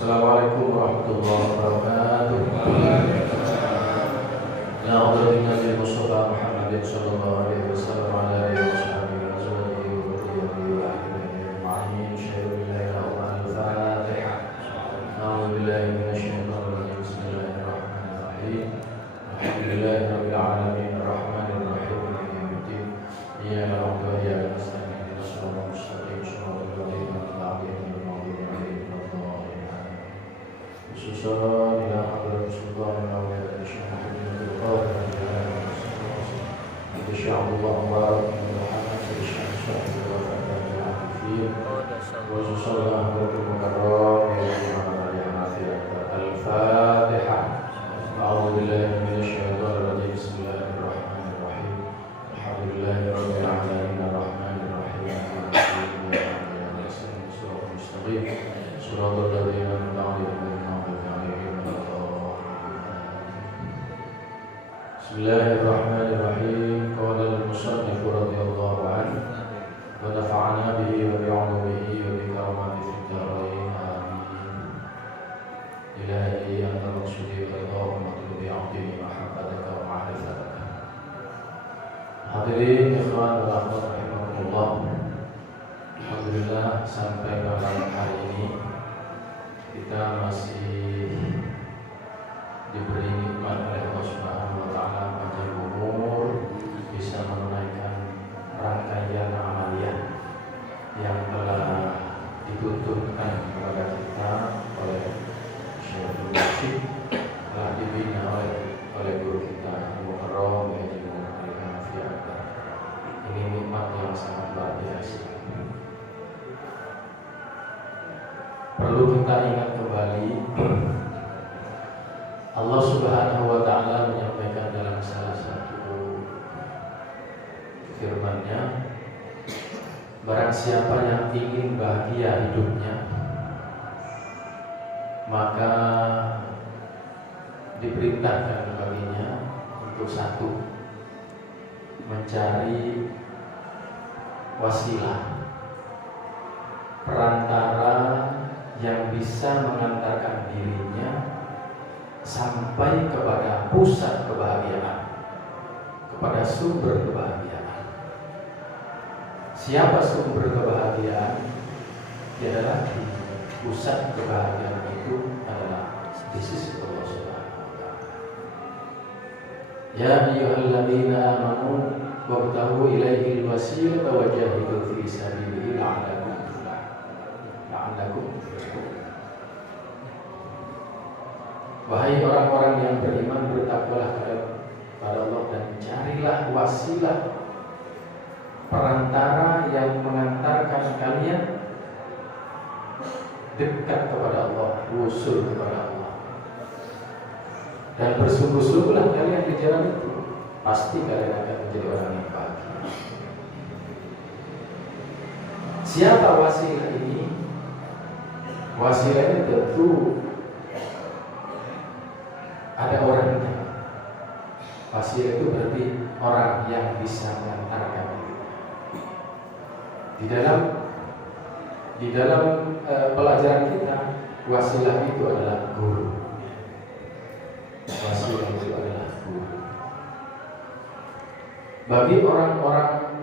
Assalamualaikum warahmatullahi wabarakatuh. Na'udzu billahi Mustafa Muhammadin sallallahu alaihi wasallam ala alihi wa sahbihi wa azwajihi wa dhurriyyatihi wa ahlihi ajma'in. Syahadu billahi al-Fatiha. Na'udzu billahi minasy syaithanir rajim. Bismillahirrahmanirrahim. Alhamdulillahi rabbil alamin arrahmanir rahim maliki yaumiddin. Iyyaka na'budu wa iyyaka nasta'in ihdinas siratal mustaqim siratal ladzina an'amta 'alaihim ghairil maghdubi 'alaihim. Khususan ila hadrat sultan al-awliya syaikhul qadir insyaallah mubarak Muhammad sallallahu alaihi wa sallam mukarram al-Fatihah. A'udzu billahi minasy syaithanir rajim. Bismillahirrahmanirrahim. Alhamdulillahi rabbil alamin arrahmanir rahim maliki yaumiddin. Shiratal ladzina an'amta 'alaihim. Bismillahirrahmanirrahim. Qala al-musannif radhiyallahu anhu wa nafa'ana bihi wa bi'ulumihi wa bi karamatihi fid dharain amin. Ilahi anta maqsudi wa ridha wa matlubi 'abdi mahabbataka wa ma'rifataka. Hadirin ikhwan wa akhwat rahimakumullah. Alhamdulillah sampai malam hari ini kita masih diberi nikmat oleh Allah Subhanahu wa taala panjang umur, bisa menunaikan rangkaian amaliyah yang telah dituntutkan kepada kita oleh Syekhul Mursyid, telah dibina oleh guru kita Mukarram Haji Muhammad Al-Hanafi. Ini nikmat yang sangat luar biasa. Perlu kita ingat kembali, Allah Subhanahu wa taala menyampaikan dalam salah satu firman-Nya, barang siapa yang ingin bahagia hidupnya, maka diperintahkan baginya untuk satu, mencari wasilah, perantara yang bisa mengantarkan dirinya sampai kepada pusat kebahagiaan, kepada sumber kebahagiaan. Siapa sumber kebahagiaan? Adalah pusat kebahagiaan itu adalah di sisi Allah Subhanahu wa taala. Ya ayyuhalladzina amanu wabtaghu ilaihil wasilata wajahidu fi sabilihi la'allakum tuflihun. Wahai orang-orang yang beriman, bertakwalah kepada Allah dan carilah wasilah, perantara yang mengantarkan kalian dekat kepada Allah, wusul kepada Allah. Dan bersungguh-sungguhlah kalian di jalan itu, pasti kalian akan menjadi orang yang bahagia. Siapa wasilah ini? Wasilah ini tentu ada orangnya. Wasilah itu berarti orang yang bisa mengantarkan itu. Di dalam pelajaran kita, wasilah itu adalah guru. Wasilah itu adalah guru. Bagi orang-orang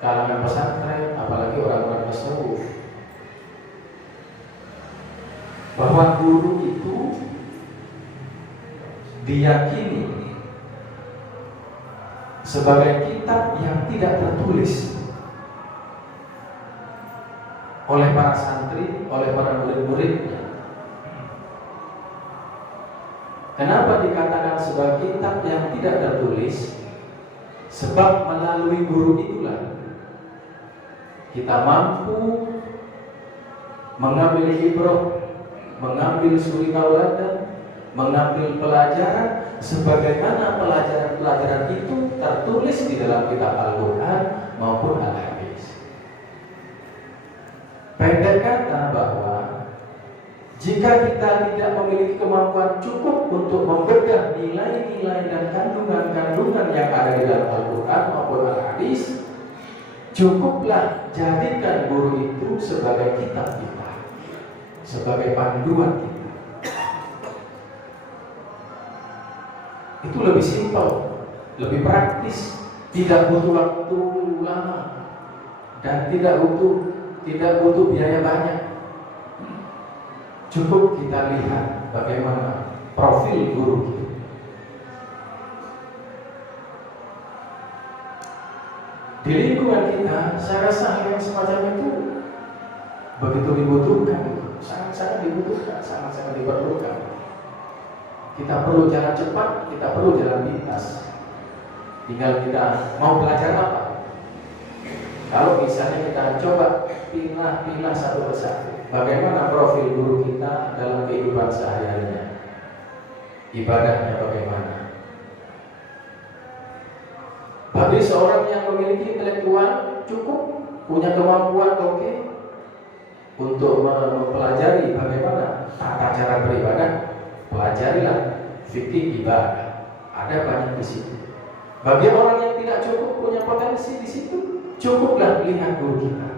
kalangan pesantren, apalagi orang-orang tasawuf, bahwa guru itu diyakini sebagai kitab yang tidak tertulis oleh para santri, oleh para murid-muridnya. Kenapa dikatakan sebagai kitab yang tidak tertulis? Sebab melalui guru itulah kita mampu mengambil ibrah, mengambil suri tauladan, mengambil pelajaran sebagaimana pelajaran-pelajaran itu tertulis di dalam kitab Al-Quran maupun Al-Hadis. Pendek kata bahwa jika kita tidak memiliki kemampuan cukup untuk membedah nilai-nilai dan kandungan-kandungan yang ada di dalam Al-Quran maupun Al-Hadis, cukuplah jadikan guru itu sebagai kitab kita, sebagai panduan kita. Itu lebih simpel, lebih praktis, tidak butuh waktu lama dan tidak butuh biaya banyak. Cukup kita lihat bagaimana profil guru kita. Di lingkungan kita, saya rasa hal yang semacam itu begitu dibutuhkan, sangat-sangat dibutuhkan, sangat-sangat diperlukan. Kita perlu jalan cepat, kita perlu jalan pintas. Tinggal kita mau belajar apa. Kalau misalnya kita coba pilah-pilah satu persatu, bagaimana profil guru kita dalam kehidupan sehari-harinya, ibadahnya bagaimana. Bagi seorang yang memiliki intelektual cukup, punya kemampuan oke, untuk mempelajari bagaimana tata cara beribadah, pelajarilah fikih ibadah. Ada banyak di situ. Bagi orang yang tidak cukup punya potensi di situ, cukuplah lihat guru kita.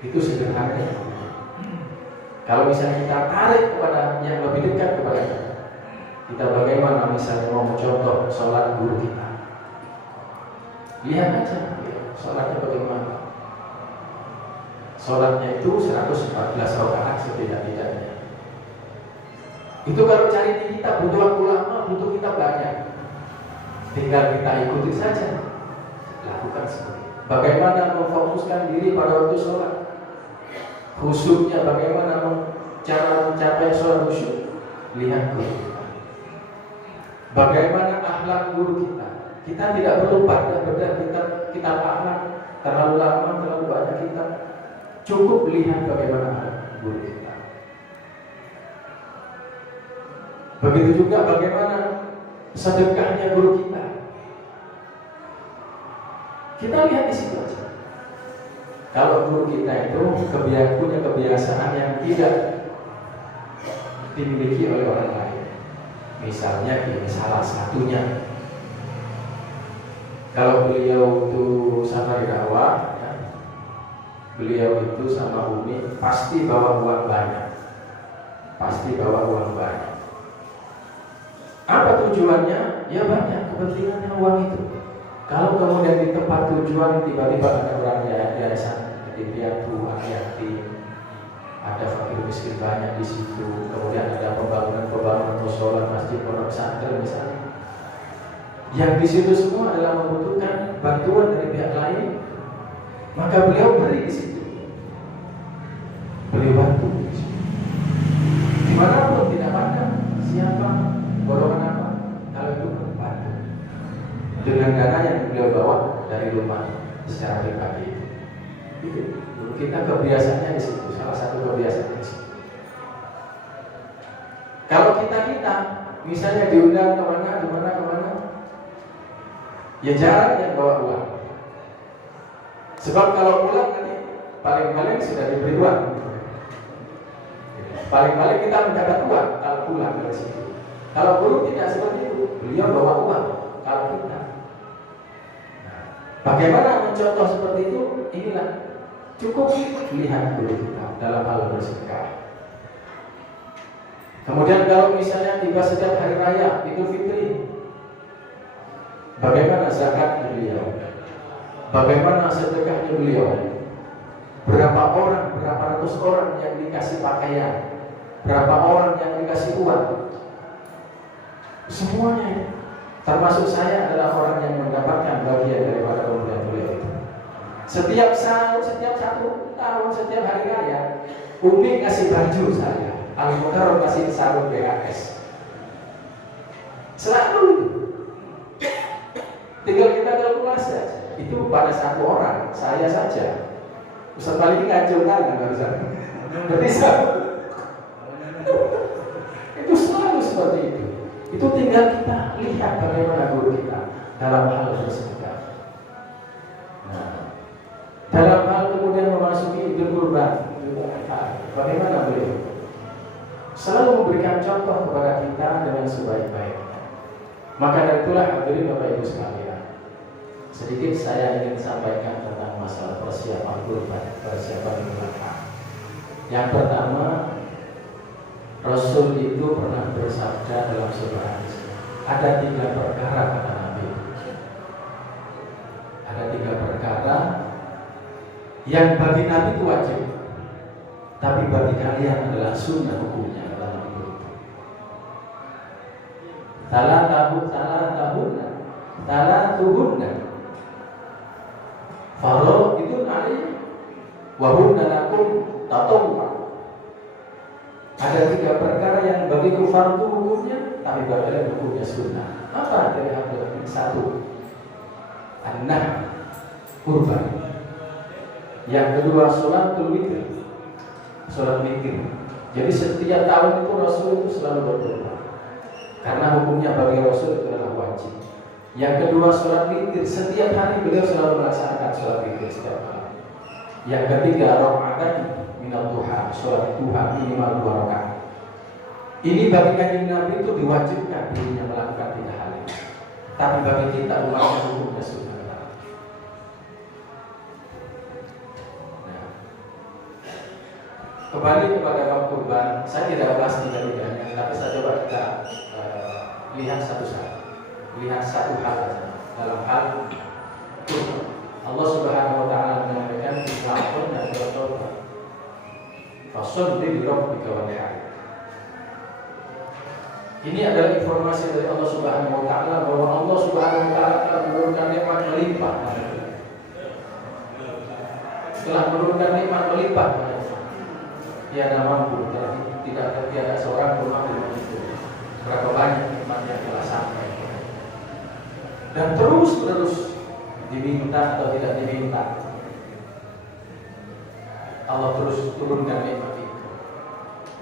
Itu sederhana. Kalau misalnya kita tarik kepada yang lebih dekat kepada kita bagaimana misalnya mau mencontoh sholat guru kita, lihat aja sholatnya bagaimana. Sholatnya itu 114 rakaat setidak-tidaknya. Itu kalau cari di kita butuh waktu lama, butuh kita banyak. Tinggal kita ikuti saja, lakukan seperti itu. Bagaimana memfokuskan diri pada waktu sholat, khusyuknya bagaimana cara mencapai sholat khusyuk, lihat guru kita. Bagaimana akhlak guru kita. Kita tidak perlu beda kita akhlak terlalu lama, terlalu banyak kita. Cukup lihat bagaimana akhlak guru kita. Begitu juga bagaimana sedekahnya guru kita. Kita lihat di situ aja. Kalau guru kita itu punya kebiasaan yang tidak dimiliki oleh orang lain. Misalnya ini salah satunya, kalau beliau itu safari dakwah, ya, beliau itu sama Umi pasti bawa uang banyak, Apa tujuannya? Ya banyak kepentingannya uang itu. Kalau kemudian di tempat tujuan tiba-tiba ada orang yayasan yatim piatu, yatim, ada fakir miskin banyak di situ, kemudian ada pembangunan musola, masjid, pondok pesantren misalnya, yang di situ semua adalah membutuhkan bantuan dari pihak lain, maka beliau beri di situ, beliau bantu di situ. Dimanapun tidak pandang siapa, golongan apa, kalau itu bantu dengan dana yang beliau bawa dari rumah secara pribadi. Itu kita kebiasaannya di situ, salah satu kebiasaan di situ. Kalau kita misalnya diundang kemana, ya jarang yang bawa uang. Sebab kalau pulang nanti paling-paling sudah diberi uang. Paling-paling kita mendapat uang kalau pulang dari situ. Kalau guru tidak seperti itu, beliau bawa uang. Kalau kita, bagaimana mencontoh seperti itu? Inilah cukup lihat guru kita dalam hal bersedekah. Kemudian kalau misalnya tiba setiap hari raya Idul Fitri, bagaimana zakatnya beliau? Bagaimana sedekahnya beliau? Berapa ratus orang yang dikasih pakaian? Berapa orang yang dikasih uang? Semuanya, termasuk saya adalah orang yang mendapatkan bagian daripada pemberian beliau itu. Setiap satu tahun, setiap hari raya, Umi kasih baju saya, Al-Mukarram kasih sarung BHS. Selalu itu. Tinggal kita kalkulasi saja. Itu pada satu orang, saya saja. Ustaz Balik ngacung tangan barusan. Berarti itu selalu seperti itu. Itu tinggal kita lihat bagaimana guru kita dalam hal bersedekah. Nah, dalam hal kemudian memasuki Idul Kurban, bagaimana beliau? Selalu memberikan contoh kepada kita dengan sebaik-baiknya. Maka dari itulah hadirin Bapak Ibu sekalian, sedikit saya ingin sampaikan tentang masalah persiapan kurban, persiapan Idul Adha. Yang pertama, Rasul itu pernah bersabda dalam sebuah hadis, ada 3 perkara kata Nabi. Ada 3 perkara yang bagi Nabi itu wajib, tapi bagi kalian adalah sunnah hukumnya dalam hidup. Salah tuhunna. Faro itu nari, wahunna lakum tatawwa. Ada 3 perkara yang bagi kufar itu hukumnya, tapi bagi kalian hukumnya sunnah. Apa dari hal ini? 1, an-nahr, kurban. Yang kedua, sholatul witir, sholat witir. Jadi setiap tahun itu Rasul itu selalu berkurban, karena hukumnya bagi Rasul itu adalah wajib. Yang kedua, sholat witir. Setiap hari beliau selalu melaksanakan sholat witir setiap malam. Yang ketiga, rakaatan minal duha, sholat duha minimal 2 rakaat. Ini bagi kanjeng Nabi itu diwajibkan dirinya melakukan 3 hal ini. Tapi bagi kita umatnya hukumnya sunnah. Nah, kembali kepada bab kurban, saya tidak bahas 3-tiganya, tapi saya coba kita lihat satu-satu. Lihat satu hal dalam hal kurban. Allah Subhanahu wa taala menyampaikan Al-Qur'an dan Al-Qur'an. Fasholli li rabbika wanhar. Ini adalah informasi dari Allah Subhanahu wa taala bahwa Allah Subhanahu wa taala telah menurunkan nikmat melimpah. Telah menurunkan nikmat melimpah. Tiada mampu, tidak ada seorang pun mampu menghitung berapa banyak nikmat yang telah sampai. Dan terus diminta atau tidak diminta, Allah terus turunkan nikmat itu.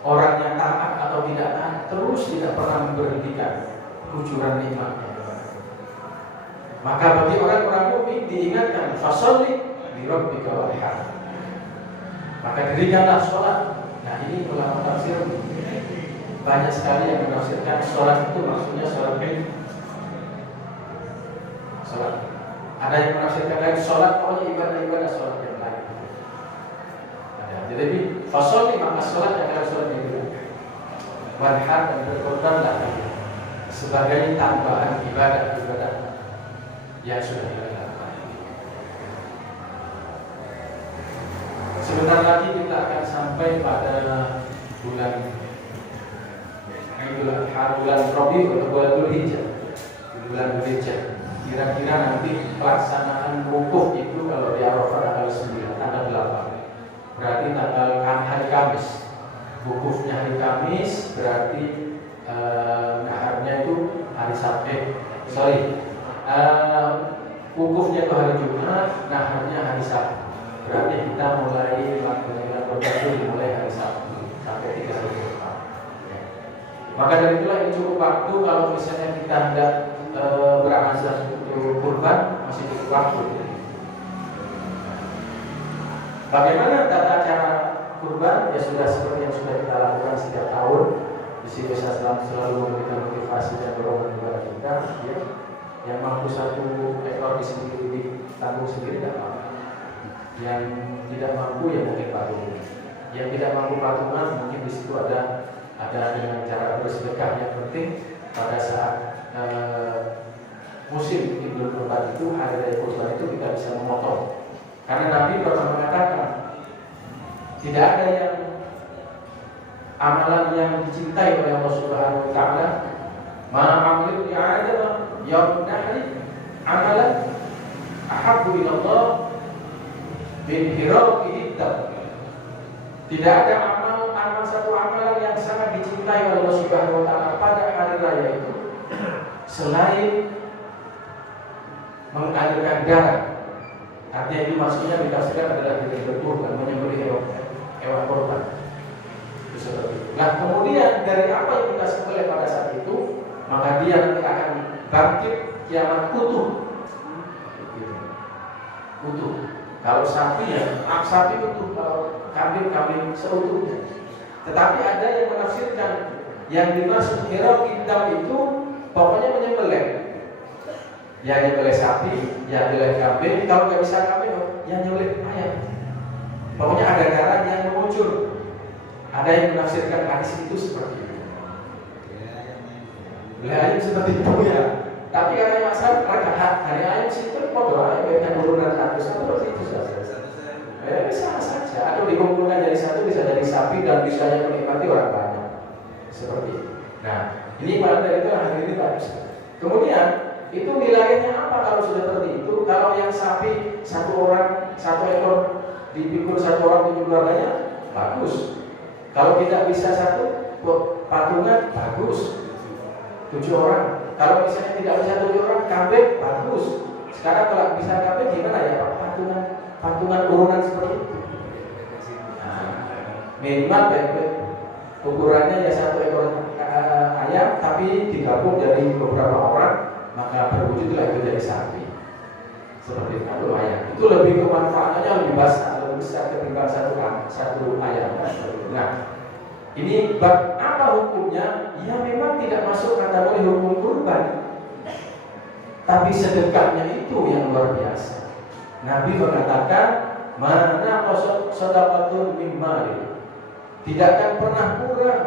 Orang yang taat atau tidak taat terus tidak pernah memberhentikan kucuran nikmatnya. Maka bagi orang-orang mukmin diingatkan, fasholli li rabbika wanhar. Maka dirikanlah sholat. Nah, ini ulama tafsir banyak sekali yang menafsirkan sholat itu maksudnya sholat Id. Sholat. Ada yang menafsirkan lain sholat pokoknya ibadah sholat yang lain. Jadi fasholli maka sholat yang harus sholat itu. Wanhar dan berkorbanlah sebagai tambahan ibadah yang sudah dilakukan. Sebentar lagi kita akan sampai pada bulan Idul Adha, bulan Rabiul atau bulan Dzulhijjah. Bulan Dzulhijjah. Kira-kira nanti pelaksanaan wukuf itu kalau di Arafah tanggal 9, tanggal 8. Berarti tanggal hari Kamis. Wukufnya hari Kamis, berarti naharnya itu hari Sabtu. Wukufnya itu hari Jumat, naharnya hari Sabtu. Berarti kita mulai mulai hari Sabtu sampai 3 hari depan. Maka dari itulah ini cukup waktu kalau misalnya kita hendak berazam untuk kurban, masih cukup waktu. Bagaimana tata cara kurban? Ya sudah seperti yang sudah kita lakukan setiap tahun. Di sini saya selalu memberikan motivasi dan dorongan kepada kita. Ya. Yang mampu 1 ekor ditanggung sendiri tidak apa. Yang tidak mampu ya mungkin patungan. Yang tidak mampu patungan mungkin di situ ada dengan cara bersedekah. Yang penting pada saat musim Idul Kurban itu, hari raya kurban itu kita bisa memotong. Karena Nabi pernah mengatakan tidak ada yang amalan yang dicintai oleh Allah Subhanahu wa taala ma'amil ya'adama yaum nahri amalan ahabbu ila Allah min hiraqi hitam. Tidak ada satu amalan yang sangat dicintai oleh Allah Subhanahu wa taala pada hari raya itu selain mengalirkan darah. Artinya itu maksudnya ditafsirkan adalah dengan berkurban, menyembelih hewan korban. Itu seperti itu. Nah, kemudian dari apa yang kita sembelih pada saat itu, maka dia nanti akan bangkit kiamat utuh. Utuh. Kalau sapi ya, sapi utuh. Kalau kambing seutuhnya. Tetapi ada yang menafsirkan yang dimaksud hiraq hitam itu pokoknya menyembelih. Yang nyembelih sapi, yang nyembelih kambing. Kalau nggak bisa kambing, yang nyembelih ayam. Pokoknya ada darah yang mengucur Ada yang menafsirkan hadis itu seperti itu. Beli ayam seperti itu ya. Tapi karena masalah rakaat hari ayam situ podo ayam yang turunan ratusan seperti itu saja. Sama saja. Atau dikumpulkan jadi satu bisa jadi sapi dan bisa yang menikmati orang banyak. Seperti itu. Nah, ini pada itu hari ini bagus. Kemudian itu wilayahnya apa kalau sudah seperti itu? Kalau yang sapi satu ekor dipikul satu orang 7 keluarganya bagus. Kalau tidak bisa satu patungan bagus 7 orang. Kalau misalnya tidak bisa 7 orang kambing bagus. Sekarang kalau bisa kambing gimana ya Pak? Patungan urunan seperti itu. Nah, minimal baik-baik ukurannya ya 1 ekor ayam tapi digabung dari beberapa orang maka berwujudlah itu jadi sapi. Seperti itu ayam. Itu lebih kemanfaatannya lebih besar ketimbang satu ayam. Nah, ini bab apa hukumnya? Ya memang tidak masuk kategori hukum kurban. Tapi sedekahnya itu yang luar biasa. Nabi mengatakan, "Mana shadaqatun min mali." Tidak akan pernah kurang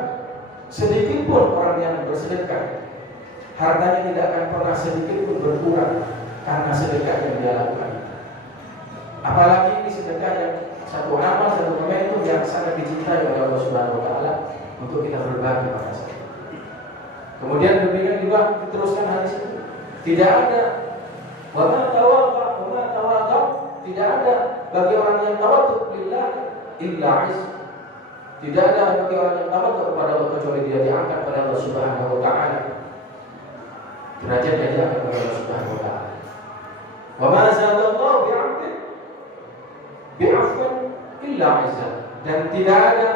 sedikit pun orang yang bersedekah. Hartanya tidak akan pernah sedikit pun berkurang karena sedekah yang dia lakukan. Apalagi ini sedekah yang satu amal, satu momentum yang sangat dicintai oleh Allah Subhanahu wa taala untuk kita berbagi pada saat. Kemudian demikian juga diteruskan hadis itu. Tidak ada wa ma tawadha, tidak ada bagi orang yang tawadhu lillah illa iz. Tidak ada bagi orang yang tawadhu kepada Allah kecuali dia diangkat oleh Allah Subhanahu wa taala. Derajatnya diangkat oleh Allah Subhanahu wa taala. Wa ma zadallahu bi'abdin bi'afwan illa izzah. Dan tidak ada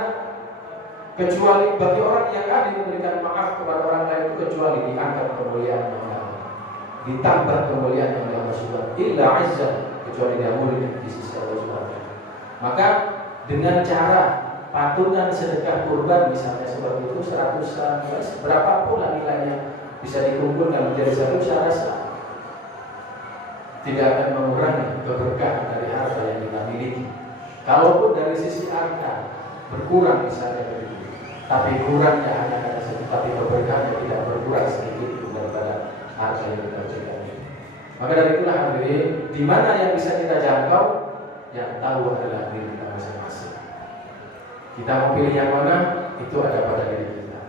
kecuali bagi orang yang ahli memberikan maaf kepada orang lain itu kecuali diangkat kemuliaannya oleh Allah, ditambah kemuliaannya oleh Allah Subhanahu illa izzah, kecuali dia mulia di sisi Allah Subhanahu. Maka dengan cara patungan sedekah kurban misalnya seperti itu 100 berapapun nilainya bisa dikumpulkan menjadi satu, saya rasa tidak akan mengurangi keberkahan dari harta yang kita miliki. Kalaupun dari sisi angka berkurang misalnya begitu, tapi kurangnya hanya karena satu, tapi keberkahannya tidak berkurang sedikit daripada harta yang kita miliki. Maka dari itulah hadirin, di mana yang bisa kita jangkau, yang tahu adalah diri kita masing-masing. Kita mau pilih yang mana, itu ada pada diri kita.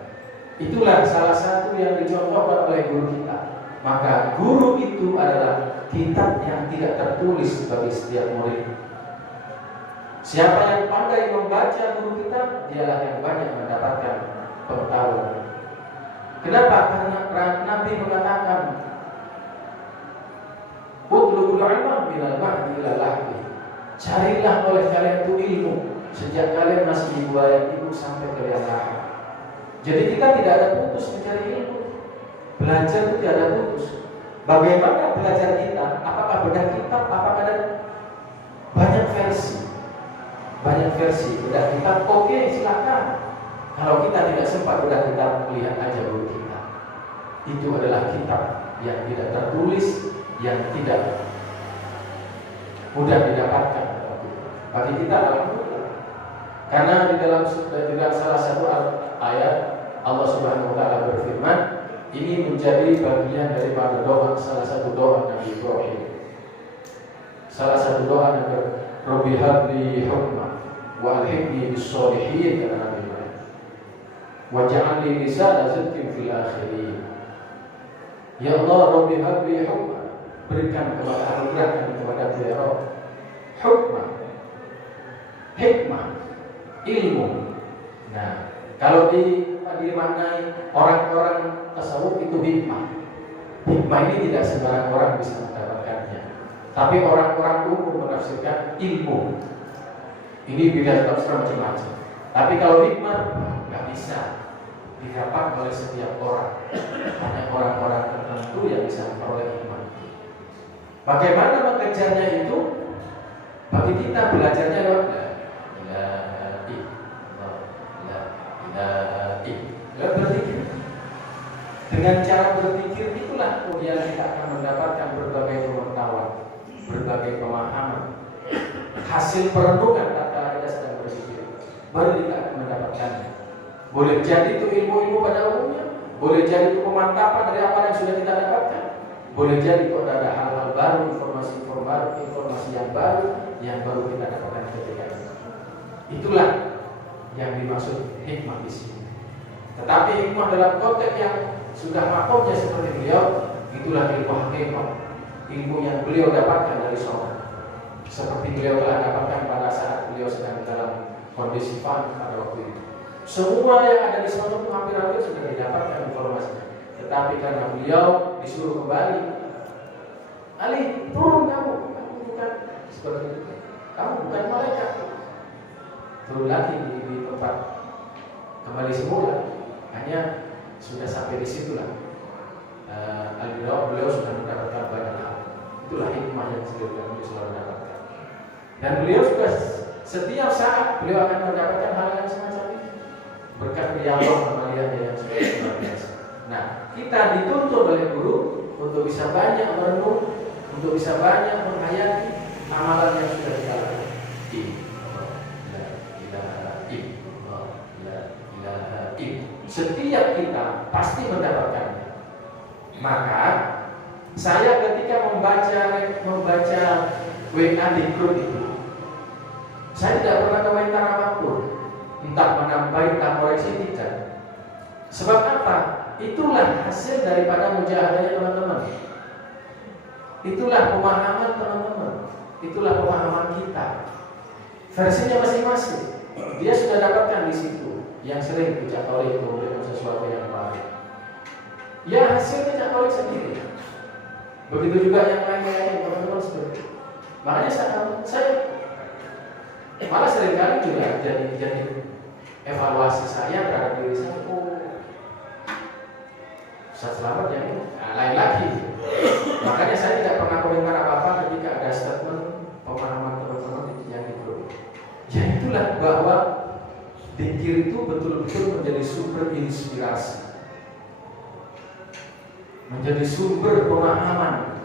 Itulah salah satu yang dicontohkan oleh guru kita. Maka guru itu adalah kitab yang tidak tertulis bagi setiap murid. Siapa yang pandai membaca guru kita, dialah yang banyak mendapatkan pengetahuan. Kenapa? Karena Nabi mengatakan, "Utlubul ilma minal mahdi ilal lahdi." Carilah oleh kalian itu ilmu sejak kalian masih di buaya ibu sampai ke liang lahat. Jadi kita tidak ada putus mencari ilmu. Belajar itu tidak ada putus. Bagaimana belajar kita? Apakah bedah kitab? Apakah ada banyak versi? Banyak versi bedah kitab. Oke, silakan. Kalau kita tidak sempat bedah kitab, lihat aja guru kita. Itu adalah kitab yang tidak tertulis, yang tidak mudah didapatkan. Bagi kita alhamdulillah. Karena di dalam salah satu ayat Allah Subhanahu wa taala berfirman, ini menjadi bagian daripada doa, salah satu doa Nabi Ibrahim. Salah satu doa Nabi Rabbi habli hukma wa alhiqni bis sholihin, kata Nabi Ibrahim. Wa ja'alni lisana sidqin fil akhirin. Ya Allah, Rabbi habli hukma, berikan kepada beliau hukma, hikmah, ilmu. Nah, kalau dimaknai orang-orang tasawuf itu hikmah. Hikmah ini tidak sembarang orang bisa mendapatkannya. Tapi orang-orang umum menafsirkan ilmu. Ini beda tafsir macam-macam. Tapi kalau hikmah nggak bisa didapat oleh setiap orang. Hanya orang-orang tertentu yang bisa memperoleh hikmah. Bagaimana mengejarnya itu? Bagi kita belajarnya lewat berpikir. Dengan cara berpikir itulah kemudian kita akan mendapatkan berbagai pengetahuan, berbagai pemahaman, hasil perenungan kata kita sedang berpikir, baru kita akan mendapatkannya. Boleh jadi itu ilmu-ilmu pada umumnya, boleh jadi itu pemantapan dari apa yang sudah kita dapatkan, boleh jadi itu ada hal-hal baru, informasi yang baru kita dapatkan ketika itu. Itulah yang dimaksud hikmah di sini. Tetapi hikmah dalam konteks yang sudah makomnya seperti beliau, itulah ilmu hakikat, ilmu yang beliau dapatkan dari sholat. Seperti beliau telah dapatkan pada saat beliau sedang dalam kondisi panik pada waktu itu. Semua yang ada di sholat itu hampir-hampir sudah didapatkan informasinya. Tetapi karena beliau disuruh kembali, Ali, turun kamu bukan seperti itu. Kamu bukan malaikat. Turun lagi di tempat kembali semula. Hanya sudah sampai di situlah. Beliau sudah mendapatkan banyak hal. Itulah hikmah yang beliau selalu dapatkan. Dan beliau juga setiap saat beliau akan mendapatkan hal yang semacam ini. Berkat beliau melihat yang luar biasa. Nah, kita dituntut oleh guru untuk bisa banyak merenung, untuk bisa banyak menghayati amalan yang sudah kita lakukan. Setiap kita pasti mendapatkannya. Maka saya ketika membaca WA di grup itu, saya tidak pernah komentar apapun, entah menambah, entah koreksi, tidak. Sebab apa? Itulah hasil daripada mujahadahnya teman-teman. Itulah pemahaman teman-teman. Itulah pemahaman kita. Versinya masing-masing. Dia sudah dapatkan di situ. Yang sering dicatolik itu dengan sesuatu yang baik. Ya hasilnya catolik sendiri. Begitu juga yang lain-lain teman-teman seperti itu. Makanya saya malah seringkali juga jadi evaluasi saya terhadap diri saya. Ustaz Selamat yang ini lain lagi. Makanya saya tidak pernah komentar apa-apa ketika ada statement pemahaman teman-teman yang di grup. Ya itulah bahwa dzikir itu betul-betul menjadi sumber inspirasi, menjadi sumber pemahaman.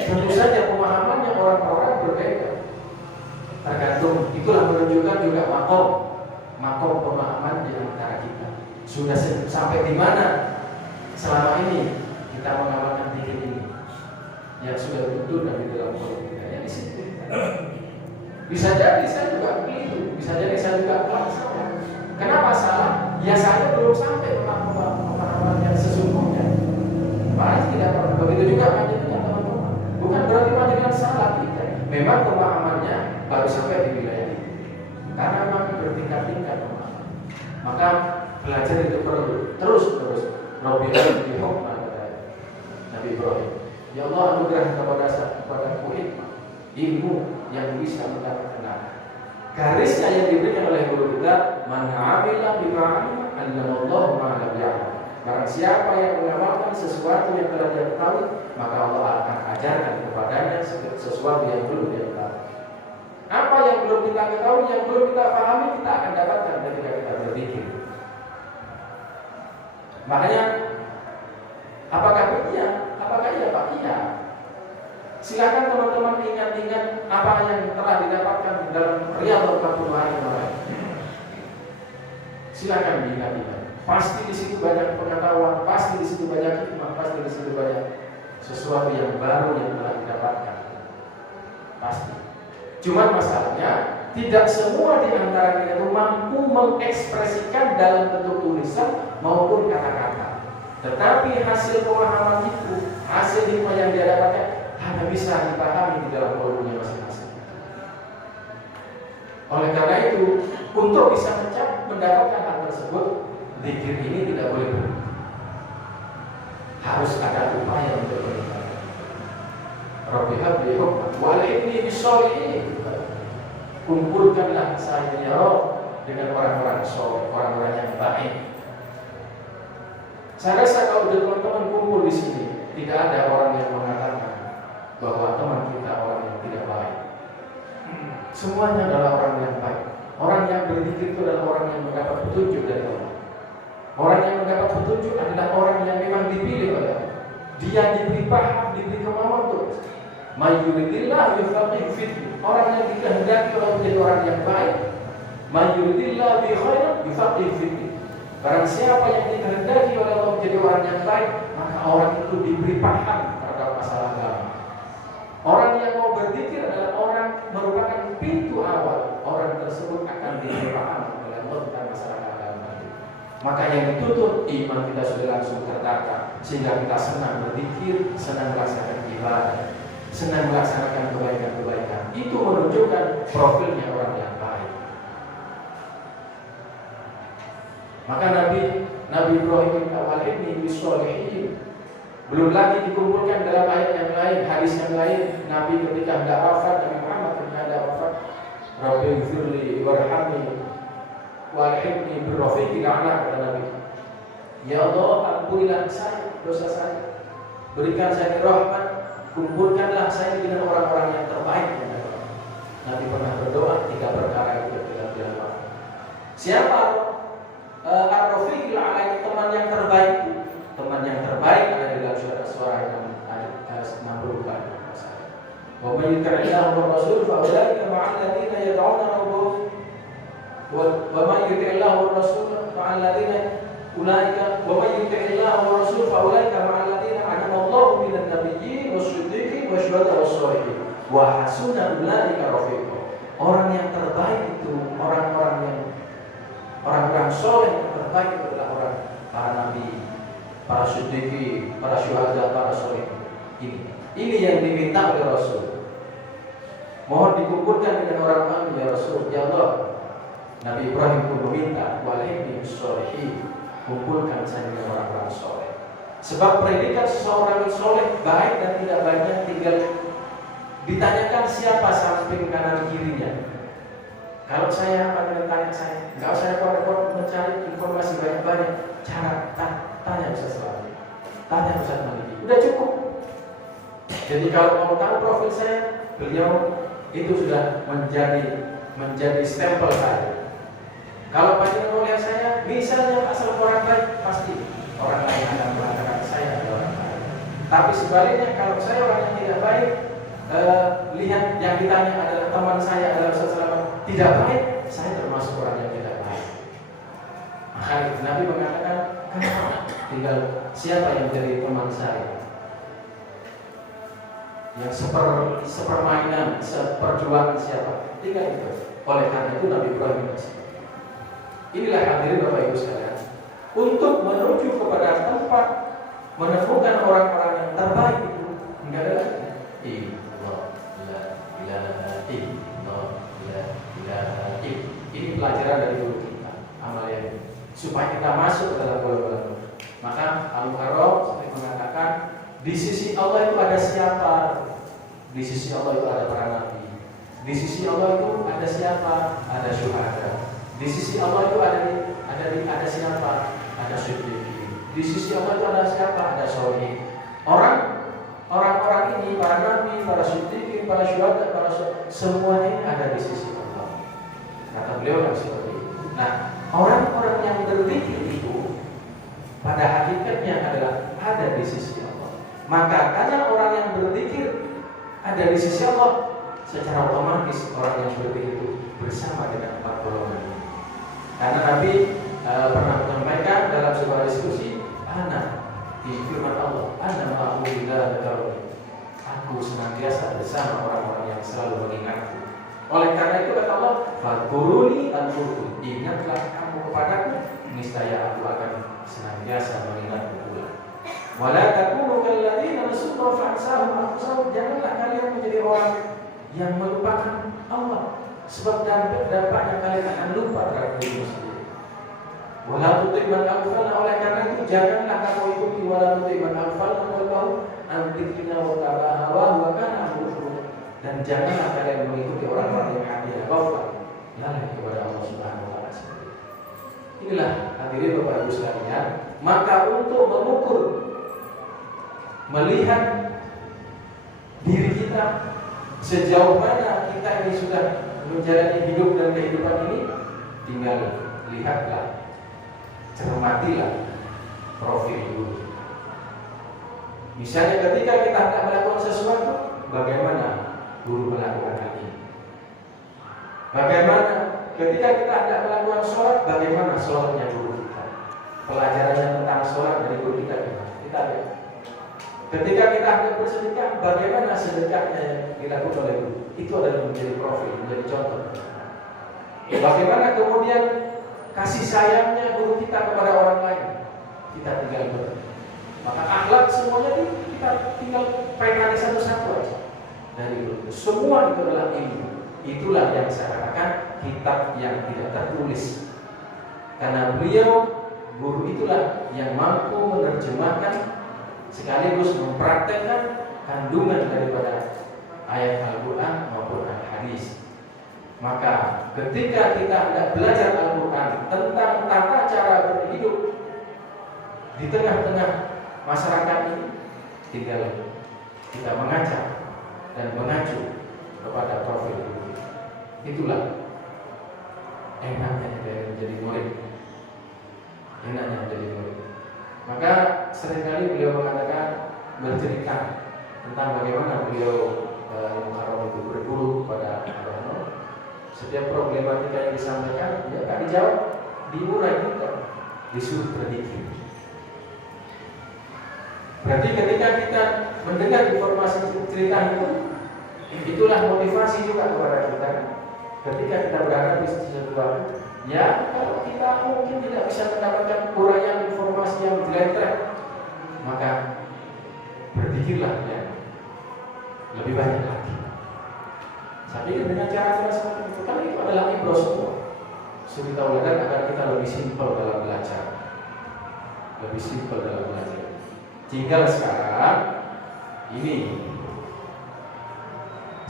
Tentu saja pemahamannya orang-orang berbeda. Tergantung, itulah menunjukkan juga makom pemahaman di antara kita. Sudah sampai di mana selama ini kita mengamalkan dzikir ini yang sudah betul dari dalam mulut kita. Ya di situ. Bisa jadi saya juga begitu, bisa jadi saya juga salah. Kenapa salah? Ya saya belum sampai pemahaman yang sesungguhnya. Makanya tidak pernah begitu juga panjenengan teman-teman. Bukan berarti panjenengan salah tidak. Memang pemahamannya baru sampai di wilayah ini. Karena memang bertingkat-tingkat pemahaman. Maka belajar itu perlu terus. Rabbi'an bi hukma Nabi Ibrahim. Ya Allah anugerah kepada ilmu yang bisa mendapatkan garisnya yang diberikan oleh guru kita, man 'amila bima 'allamallahu ma lam ya'lam. Barang siapa yang mengamalkan sesuatu yang telah dia ketahui, maka Allah akan ajarkan kepadanya sesuatu yang belum dia ketahui. Apa yang belum kita ketahui, yang belum kita pahami, kita akan dapatkan ketika kita berzikir. Makanya apakah iya? Apakah iya Pak? Iya. Silakan teman-teman ingat-ingat apa yang telah didapatkan dalam Riyadhul 40 hari kemarin. Silakan diingat-ingat. Pasti di situ banyak pengetahuan, pasti di situ banyak hikmah, pasti di situ banyak sesuatu yang baru yang telah didapatkan. Pasti. Cuma masalahnya tidak semua di antara kita itu mampu mengekspresikan dalam bentuk tulisan maupun kata-kata. Tetapi hasil pemahaman itu, hasil hikmah yang dia dapatkan hanya bisa dipahami di dalam kolomnya masing-masing. Oleh karena itu, untuk bisa mendapatkan hal tersebut, dzikir ini tidak boleh berhenti. Harus ada upaya untuk meningkatkan. Rabbi habli hukman wal ilmi bis-shalihin. Kumpulkanlah saya ya Rabb dengan orang-orang soleh, orang-orang yang baik. Saya rasa kalau teman-teman kumpul di sini, tidak ada orang yang mengatakan bahwa teman kita orang yang tidak baik. Semuanya adalah orang yang baik. Orang yang berzikir itu adalah orang yang mendapat petunjuk dari Allah. Orang yang mendapat petunjuk adalah orang yang memang dipilih oleh Allah. Dia diberi paham, diberi kemampuan untuk Mayyuridillah yufaqihu fiddin. Orang yang dikehendaki oleh menjadi orang yang baik, Mayyuridillah bi khairin yufaqihu fiddin. Barang siapa yang dikehendaki oleh Allah menjadi orang yang baik, maka orang itu diberi paham terhadap masalah agama. Orang yang mau berzikir adalah orang merupakan pintu awal. Orang tersebut akan diberi paham oleh Allah tentang masalah agama. Maka yang dituntut iman kita sudah langsung tertata, sehingga kita senang berzikir, senang melaksanakan ibadah, senang melaksanakan kebaikan-kebaikan. Itu menunjukkan profilnya orang yang baik. Maka Nabi Ibrahim al-Walidni bisolihin. Belum lagi dikumpulkan dalam ayat yang lain, hadis yang lain. Nabi ketika hendak wafat, Nabi Muhammad ketika hendak wafat, Rabbighfirli warhamni walhidni birrafiqil a'la, kata Nabi. Ya Allah, ampunilah saya dosa saya, berikan saya rahmat, kumpulkanlah saya dengan orang-orang yang terbaik. Nabi pernah berdoa 3 perkara itu ketika beliau wafat. Siapa Ar-Rafiqil A'la, teman yang terbaik? Teman yang terbaik ada di dalam suara yang ayat 60 kan. Wa may yuti'illahu wa rasul fa ulaika ma'al ladzina yad'una rabbahum wa may yuti'illahu wa rasul ma'al ladzina ulaika wa may yuti'illahu wa rasul fa ulaika ma'al ladzina an'ama Allahu minan nabiyyin was-siddiqin wasyuhada'i was-shalihin wa hasuna ulaika rafiqa. Orang yang terbaik itu orang-orang soleh yang terbaik adalah orang para nabi, para siddiqin, para syuhada, para sholihin. Ini yang diminta oleh Rasul. Mohon dikumpulkan dengan orang-orang ya Rasul, ya Allah. Nabi Ibrahim pun meminta, walhidni bis-sholihin, kumpulkan saya dengan orang-orang soleh. Sebab predikat seseorang yang soleh baik dan tidak baiknya tinggal ditanyakan siapa samping kanan kirinya. Kalau saya akan tanya saya, nggak usah repot-repot mencari informasi banyak-banyak. Cara tanya Ustaz Selamat, tanya Ustaz Maliki, udah cukup. Jadi kalau mau tahu profil saya, beliau itu sudah menjadi stempel saya. Kalau panjenengan mau lihat saya, misalnya asal orang baik, pasti orang lain akan mengatakan saya adalah orang baik. Tapi sebaliknya, kalau saya orang yang tidak baik, lihat yang ditanya adalah teman saya adalah Ustaz Selamat, tidak baik, saya termasuk orang yang tidak baik. Maka Nabi mengatakan, tinggal siapa yang menjadi teman saya, yang sepermainan, seperjuangan siapa, tinggal itu. Oleh karena itu Nabi Ibrahim kasih. Inilah hadirin Bapak Ibu sekalian, untuk menuju kepada tempat menemukan orang-orang yang terbaik itu enggak ada lagi. Ini pelajaran dari guru kita, amalan supaya kita masuk ke dalam golongan. Maka Al-Muharram seperti mengatakan, di sisi Allah itu ada siapa? Di sisi Allah itu ada para nabi. Di sisi Allah itu ada siapa? Ada syuhada. Di sisi Allah itu ada siapa? Ada siddiqin. Di sisi Allah itu ada siapa? Ada sholihin. Orang-orang ini, para nabi, para siddiqin, para syuhada, semuanya ini ada di sisi Allah. Kata beliau yang seperti itu. Nah, orang-orang yang berzikir itu pada hakikatnya adalah ada di sisi Allah. Maka karena orang yang berzikir ada di sisi Allah, secara otomatis orang yang berzikir itu bersama dengan 4 golongan ini. Karena Nabi pernah menyampaikan dalam sebuah diskusi, di firman Allah, aku senantiasa bersama orang-orang yang selalu mengingatku. Oleh karena itu kata Allah, fadkuruni adkurkum, ingatlah kamu kepadaku, niscaya aku akan senantiasa mengingatmu pula. Wala takunu kalladzina nasullaha fa'ansahum anfusahum, janganlah kalian menjadi orang yang melupakan Allah, sebab dampaknya kalian akan lupa terhadap dirimu sendiri. Wala tuti' man aghfalna, oleh karena itu janganlah kamu ikuti wala tuti' man aghfalna qalbahu an dzikrina wa taba'a wa kana amruhu, dan janganlah kalian mengikuti orang-orang yang hatinya ghafal, lalai kepada Allah Subhanahu wa taala. Inilah hadirin Bapak Ibu sekalian, maka untuk mengukur, melihat diri kita sejauh mana kita ini sudah menjalani hidup dan kehidupan ini, tinggal lihatlah, cermatilah profil dulu. Misalnya ketika kita hendak melakukan sesuatu, bagaimana guru melakukan ini? Bagaimana ketika kita hendak melakukan sholat, bagaimana sholatnya guru kita? pelajarannya tentang sholat dari guru kita lihat. Ketika kita hendak bersedekah, bagaimana sedekahnya yang dilakukan oleh guru? Itu adalah menjadi profil, menjadi contoh. Bagaimana kemudian kasih sayangnya guru kita kepada orang lain? Kita tinggal maka akhlak semuanya kita tinggal pekani satu-satu aja dari guru. Semua itu adalah ilmu. Itulah yang saya katakan kitab yang tidak tertulis. Karena beliau guru itulah yang mampu menerjemahkan sekaligus mempraktekkan kandungan daripada ayat Al-Quran maupun Al-Hadis. Maka ketika kita hendak belajar Al-Quran tentang tata cara berhidup di tengah-tengah masyarakat ini, tinggal kita mengajak dan mengacu kepada profil itu. Itulah enaknya menjadi murid. Enaknya menjadi murid. Maka seringkali beliau mengatakan, bercerita tentang bagaimana beliau Muharram itu berguru kepada Abah. Setiap problematika yang disampaikan, dia tak dijawab, diurai kita, disuruh berzikir. Berarti ketika kita mendengar informasi cerita itu, itulah motivasi juga kepada kita. Ketika kita berada di sesuatu, ya kalau kita mungkin tidak bisa mendapatkan uraian informasi yang jelek, maka berzikirlah ya lebih banyak lagi. Saya pikir dengan cara seperti itu, kan itu adalah ibroh semua. Suri tauladan agar kita lebih simpel dalam belajar, lebih simpel dalam belajar. Tinggal sekarang ini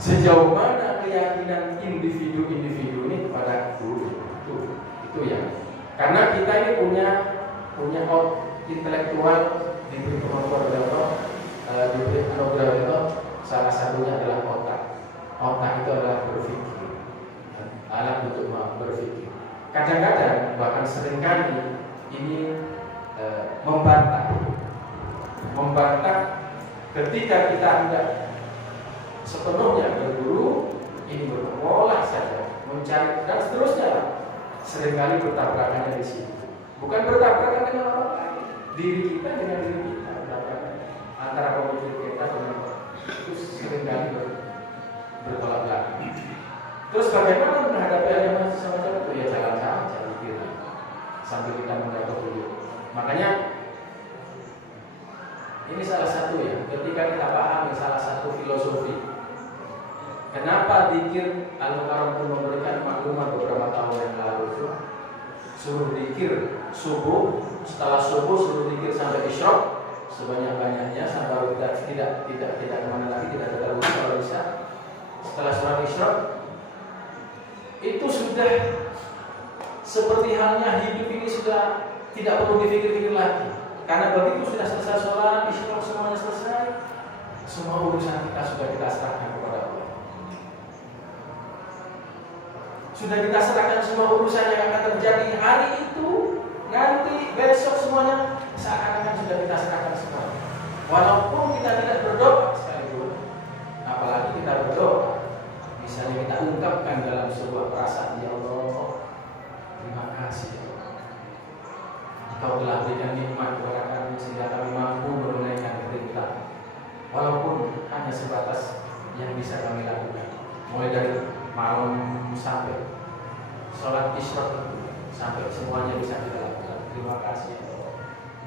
sejauh mana keyakinan individu-individu ini kepada guru itu ya. Karena kita ini punya intelektual diberi kemampuan oleh Allah, diberi anugerah oleh Allah. Salah satunya adalah otak. Otak itu adalah berpikir, alat untuk berpikir. Kadang-kadang bahkan seringkali ini membantah ketika kita hendak sepenuhnya berguru, ini berolah saja, mencari dan seterusnya. Seringkali bertabrakannya di situ. Bukan bertabrakan dengan orang lain, diri kita dengan diri kita, bertabrakan antara pemikir kita dengan itu seringkali bertolak belakang. Terus bagaimana menghadapi hal yang semacam itu? Ya jalan saja pikir sambil kita mendapat petunjuk. Makanya ini salah satu ya, ketika kita pahami salah satu filosofi kenapa zikir Al-Mukarram itu memberikan maklumat beberapa tahun yang lalu itu suruh zikir subuh, setelah subuh suruh zikir sampai isyraq sebanyak-banyaknya sampai tidak kemana lagi, tidak ada wudhu kalau bisa. Setelah sholat isyraq itu sudah seperti halnya hidup ini sudah tidak perlu dipikir-pikir lagi. Karena begitu sudah selesai sholat, isyraq semuanya selesai, semua urusan kita sudah kita serahkan kepada Allah. Sudah kita serahkan semua urusan yang akan terjadi hari itu, nanti, besok semuanya seakan-akan sudah kita serahkan semua. Walaupun kita tidak berdoa sekalipun, apalagi kita berdoa, misalnya kita ungkapkan dalam sebuah perasaan, ya Allah, terima kasih. Kau telah berikan nikmat kepada kami sehingga kami mampu menunaikan perintah, walaupun hanya sebatas yang bisa kami lakukan, mulai dari malam sampai sholat isyraq sampai semuanya bisa kita lakukan. Terima kasih.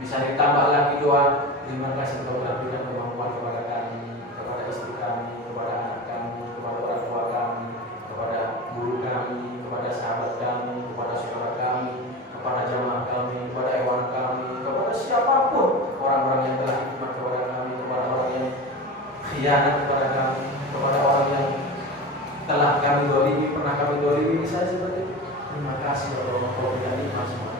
Bisa ditambah lagi doa, terima kasih kau telah berikan kemampuan kepada kami, kepada istri kami, kepada anak kami, kepada orang tua kami, kepada guru kami, kepada sahabat kami, kepada saudara kami, kepada jamaah kami, kepada hewan kami, kepada siapapun orang-orang yang telah hikmat kepada kami, kepada orang yang khianat kepada kami, kepada orang yang telah kami dolimi, pernah kami dolimi, misalnya seperti itu. Terima kasih Allah, kau berikan nikmat semua,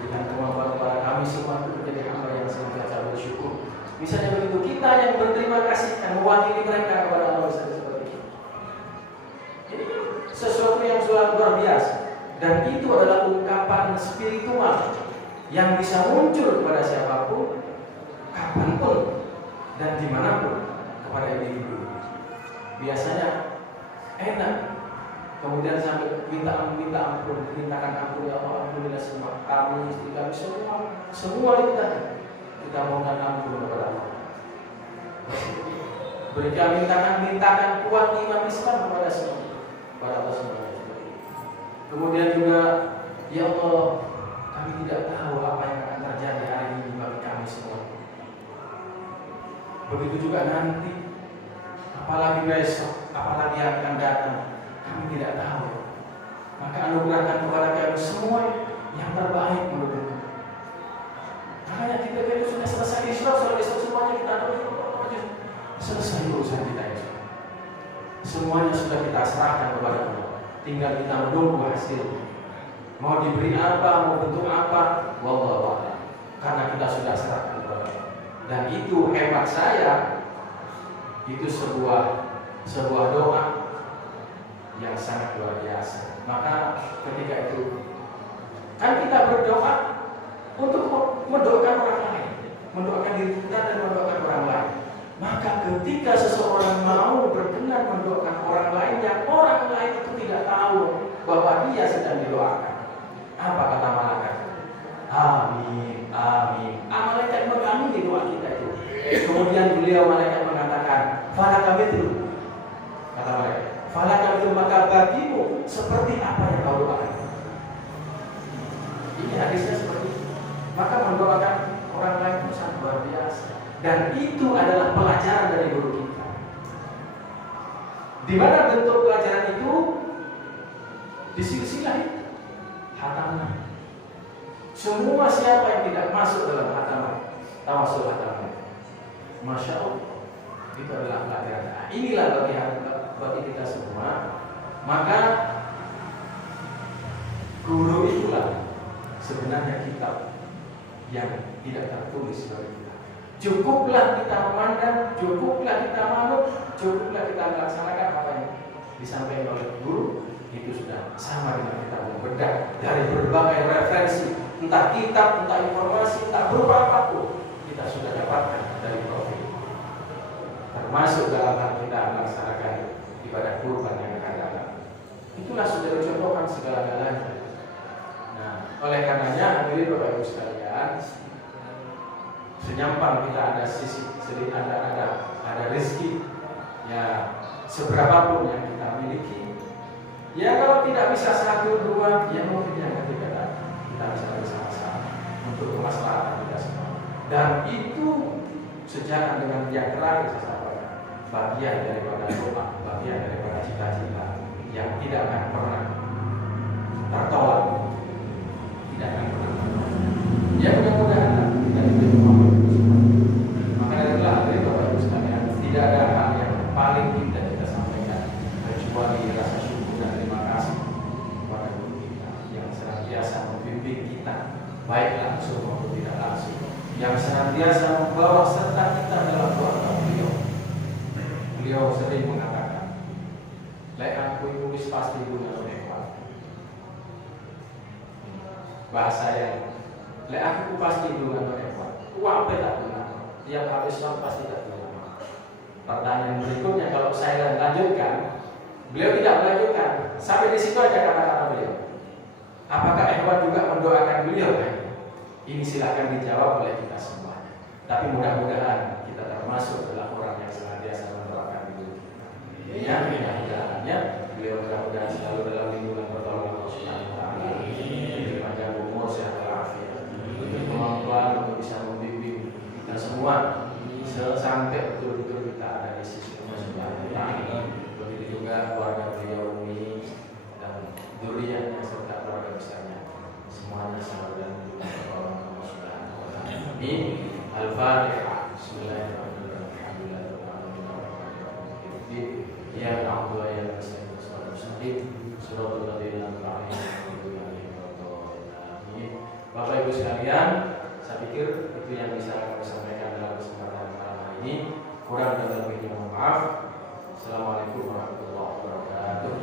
berikan kemampuan kepada kami semua untuk menjadi hamba yang senantiasa bersyukur. Misalnya begitu, kita yang berterima kasih akan mewakili mereka kepada Allah, misalnya seperti itu. Ini sesuatu yang sangat luar biasa. Dan itu adalah ungkapan spiritual yang bisa muncul kepada siapapun, kapanpun, dan dimanapun kepada individu. Biasanya enak Kemudian sampai mintakan ampun, ya Allah, ampunilah semua kami, istri kami, semua kita mohonkan ampun kepada Allah. Berikan mintakan kuat iman Islam kepada semua, kepada Allah semua. Kemudian juga, ya Allah, kami tidak tahu apa yang akan terjadi hari ini bagi kami semua. Begitu juga nanti, apalagi besok, apalagi yang akan datang, kami tidak tahu. Maka anugerahkan kepada kami semua yang terbaik menurut kami. Makanya kita sudah selesai Islam, semuanya kita selesai urusan kita itu. Semuanya sudah kita serahkan kepada Allah. Tinggal kita menunggu hasil. Mau diberi apa, mau bentuk apa, wallahu a'lam. Karena kita sudah serahkan kepada Allah. Dan itu hemat saya, itu sebuah doa yang sangat luar biasa. Maka ketika itu kan kita berdoa untuk mendoakan orang lain, mendoakan diri kita dan mendoakan orang lain. Maka ketika seseorang mau berkenan mendoakan orang lain yang orang lain itu tidak tahu bahwa dia sedang didoakan, apa kata malaikat? Amin, amin. Malaikat mengamini doa kita itu. Kemudian malaikat mengatakan, "Fala kamitru." Kata malaikat, "Fala kamitru, maka bagimu seperti apa yang kau doakan." Ini hadisnya seperti itu. Maka mendoakan orang lain itu sangat luar biasa. Dan itu adalah pelajaran dari guru kita. Di mana bentuk pelajaran itu? Di silsilah itu, hatamah. Semua siapa yang tidak masuk dalam hatamah, tawasul hatamah, Masya Allah, itu adalah pelajaran. Nah, inilah bagi kita semua. Maka guru itulah sebenarnya kitab yang tidak tertulis bagi kita. Cukuplah kita memandang, cukuplah kita manut, cukuplah kita melaksanakan apa yang disampaikan oleh guru. Itu sudah sama dengan kita membedah dari berbagai referensi, entah kitab, entah informasi, entah berupa apapun, kita sudah dapatkan dari profil. Termasuk dalam hal kita melaksanakan ibadah kurban yang akan datang. Itulah sudah dicontohkan segala-galanya. Nah, oleh karenanya hadirin Bapak Ibu sekalian, senyampang kita ada ada rezeki, ya seberapapun yang kita miliki. Ya kalau tidak bisa satu dua, ya mungkin yang ketiga kita bisa bersama-sama untuk kemaslahatan kita semua. Dan itu sejalan dengan yang terakhir saya sampaikan, bagian daripada doa, bagian daripada cita-cita yang tidak akan pernah tertolak, tidak akan pernah tertolak. Ya mudah-mudahan kita diterima. Maka itulah dari Bapak Ibu sekalian, tidak ada hal yang paling indah kita sampaikan kecuali rasa syukur dan terima kasih kepada guru kita yang senantiasa membimbing kita, baik langsung maupun tidak langsung, yang senantiasa membawa serta kita dalam doa beliau. Beliau sering mengatakan, "Lek aku nulis pasti guna hebat." Bahasa yang lek aku pasti guna hebat. Uang tak guna. Tiap habis uang pasti tak guna. Pertanyaan berikutnya, kalau saya lanjutkan, beliau tidak melanjutkan. Sampai di situ aja kata-kata beliau. Apakah Ikhwan juga mendoakan beliau? Ini silakan dijawab oleh kita semua. Tapi mudah-mudahan kita termasuk dalam orang yang senantiasa mendoakan beliau. Ya, mudah-mudahannya beliau mudah-mudahan selalu dalam lindungan pertolongan Allah Subhanahu wa taala. Diberi panjang umur, sehat walafiat, diberi kemampuan untuk bisa membimbing kita semua sampai betul-betul kita ada di sisi Allah Subhanahu wa taala. Begitu juga keluarga beliau ini dan dzurriyyahnya serta keluarga besarnya, semuanya selalu dalam lindungan pertolongan Allah Subhanahu wa taala. Amin. Al-Fatihah. Bismillahirrahmanirrahim. Ya na'budu wa ya nasta'in. Shiratal ladzina an'amta 'alaihim. Bapak Ibu sekalian, saya pikir itu yang bisa kami sampaikan dalam kesempatan malam hari ini. Kurang dan lebihnya mohon maaf. Assalamualaikum warahmatullahi wabarakatuh.